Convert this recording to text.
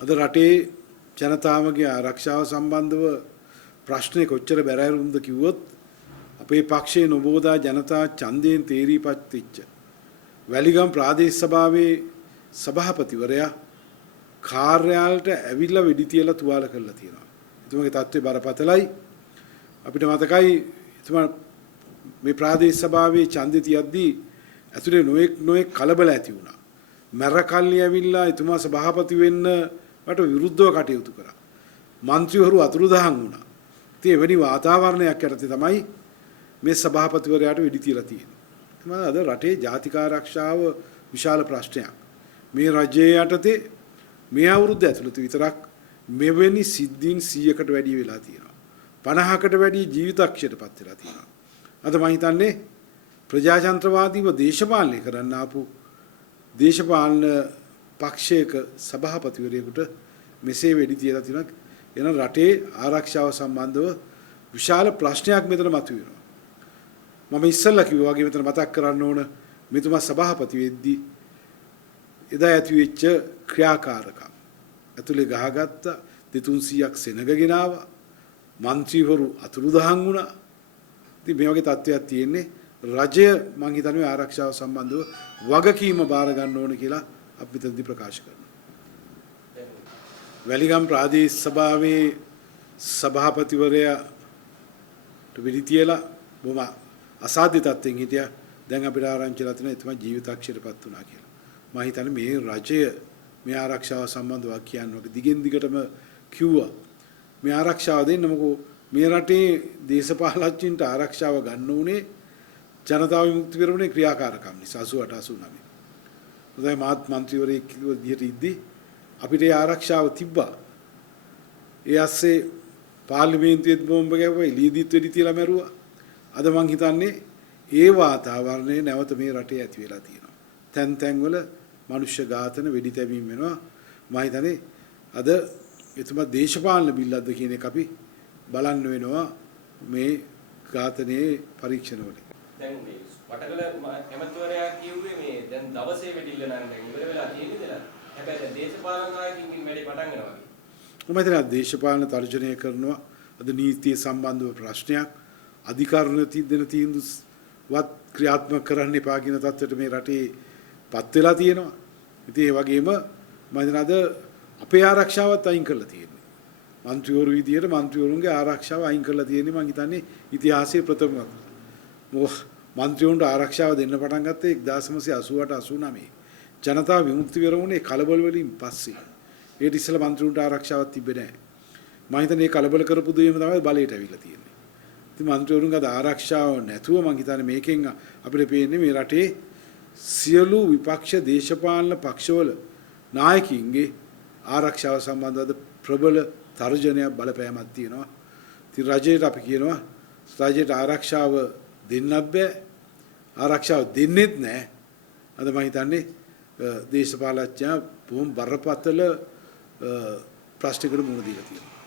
අද රටේ ජනතාවගේ ආරක්ෂාව සම්බන්ධව ප්‍රශ්නේ කොච්චර බැරෑරුම්ද කිව්වොත් අපේ පක්ෂයේ නොබෝදා ජනතා ඡන්දයෙන් තේරීපත් වෙච්ච වැලිගම් ප්‍රාදේශ සභාවේ සභාපතිවරයා කාර්යාලයට ඇවිල්ලා වෙඩි තියලා තුවාල කරලා තියෙනවා. එතුමාගේ තත්ත්වය බරපතලයි. අපිට මතකයි එතුමා මේ ප්‍රාදේශ සභාවේ ඡන්දෙ තියද්දී ඇතුලේ නොඑක් කලබල ඇති වුණා. මැරකල්ලි ඇවිල්ලා එතුමා සභාපති වෙන්න වට විරුද්ධව කටයුතු කරා. മന്ത്രിවරු අතුරුදහන් වුණා. ඉතින් එවැනි වාතාවරණයක් යටතේ තමයි මේ සභාපතිවරයාට වෙඩි තියලා තියෙන්නේ. තමයි අද රටේ ජාතික ආරක්ෂාව විශාල ප්‍රශ්නයක්. මේ රජයේ යටතේ මේ අවුරුද්ද ඇතුළත විතරක් මෙවැනි සිද්ධීන් 100කට වැඩි වෙලා තියෙනවා. 50කට වැඩි ජීවිතක්ෂයටපත් වෙලා තියෙනවා. අද මම හිතන්නේ ප්‍රජාතන්ත්‍රවාදීව දේශපාලනය කරන්න ආපු දේශපාලන පක්ෂයක සභාපතිවරයෙකුට මෙසේ වෙඩි තියලා තියෙනවා. එන රටේ ආරක්ෂාව සම්බන්ධව විශාල ප්‍රශ්නයක් මෙතන මතුවෙනවා. මම ඉස්සෙල්ලා කිව්වා වගේ මෙතන මතක් කරන්න ඕන මෙතුමා සභාපති වෙද්දී එදා ඇති වෙච්ච ක්‍රියාකාරකම් ඇතුලේ ගහගත්ත 200ක් සෙනගගෙන ආවා. മന്ത്രിවරු අතුරුදහන් වුණා. ඉතින් මේ වගේ තත්ත්වයක් තියෙන්නේ රජය මං හිතන්නේ ආරක්ෂාව සම්බන්ධව වගකීම බාර ගන්න ඕන කියලා අපි මෙතනදී ප්‍රකාශ කරනවා. වැලිගම් ප්‍රාදේශ සභාවේ සභාපතිවරයාට වෙඩි තියලා බොහොම අසාධ්‍ය තත්ත්වෙන් හිටියා. දැන් අපිට ආරංචිලා තියෙනවා එතුමා ජීවිතක්ෂයටපත් වුණා කියලා. මම හිතන්නේ මේ රජය මේ ආරක්ෂාව සම්බන්ධව කියනවා දිගින් දිගටම කිව්වා. මේ ආරක්ෂාව දෙන්න මොකෝ මේ රටේ දේශපාලනඥයින්ට ආරක්ෂාව ගන්න උනේ ජනතාව විමුක්ති පෙරමුණේ ක්‍රියාකාරකම් නිසා 88 89. උදේ මාත් മന്ത്രിවරයෙක් විදිහට ඉද්දි අපිට ඒ ආරක්ෂාව තිබ්බා. ඒ ඇස්සේ පාර්ලිමේන්තුවේත් බෝම්බ ගැහුවා, එළියදීත් වෙඩි තියලා මැරුවා. අද මං හිතන්නේ ඒ වාතාවරණය නැවත මේ රටේ ඇති වෙලා තියෙනවා. තැන් තැන්වල මනුෂ්‍ය ඝාතන වෙඩි තැබීම් වෙනවා. මම හිතන්නේ අද එතුමා දේශපාලන බිල්ලක්ද කියන එක අපි බලන්න වෙනවා මේ ඝාතනයේ පරීක්ෂණවලින්. දැන් මේ වටකල එමෙතුවරයා කිව්වේ මේ දැන් දවසේ වෙඩිල්ල නම් දැන් ඉවර වෙලා තියෙන්නේ නේද? හැබැයි දේශපාලන නායකින්ගෙන් වැඩි පටන් ගන්නවා වගේ. මම හිතනවා දේශපාලන තර්ජනය කරනවා. අද නීතිය සම්බන්ධව ප්‍රශ්නයක්. අධිකරණ දෙන තීන්දුවත් ක්‍රියාත්මක කරන්න එපා කියන තත්ත්වයට මේ රටේ පත් වෙලා තියෙනවා. ඉතින් ඒ වගේම මම හිතනවා අද අපේ ආරක්ෂාවත් අයින් කරලා තියෙනවා. മന്ത്രിවරු විදියට മന്ത്രിවරුන්ගේ ආරක්ෂාව අයින් කරලා තියෙන්නේ මම හිතන්නේ ඉතිහාසයේ ප්‍රථමයක්. මන්ත්‍රීවරුන්ට ආරක්ෂාව දෙන්න පටන් ගත්තේ 1988 89. ජනතා විමුක්ති පෙරමුණේ කලබල වලින් පස්සේ. ඒට ඉස්සෙල්ලා මන්ත්‍රීවරුන්ට ආරක්ෂාවක් තිබෙන්නේ නැහැ. මම හිතන්නේ මේ කලබල කරපු දෙයම තමයි බලයට අවිලා තියෙන්නේ. ඉතින් මන්ත්‍රීවරුන්ගේ ආරක්ෂාව නැතුව මම හිතන්නේ මේකෙන් අපිට පේන්නේ මේ රටේ සියලු විපක්ෂ දේශපාලන පක්ෂවල නායකින්ගේ ආරක්ෂාව සම්බන්ධව ප්‍රබල තර්ජනයක් බලපෑමක් තියෙනවා. ඉතින් රජයට අපි කියනවා රජයට ආරක්ෂාව දෙන්නත් බෑ. ආරක්ෂාව දෙන්නෙත් නැහැ. අද මම හිතන්නේ දේශපාලනඥයා බොහොම බරපතල ප්‍රශ්නයකට මුහුණ දීලා තියෙනවා.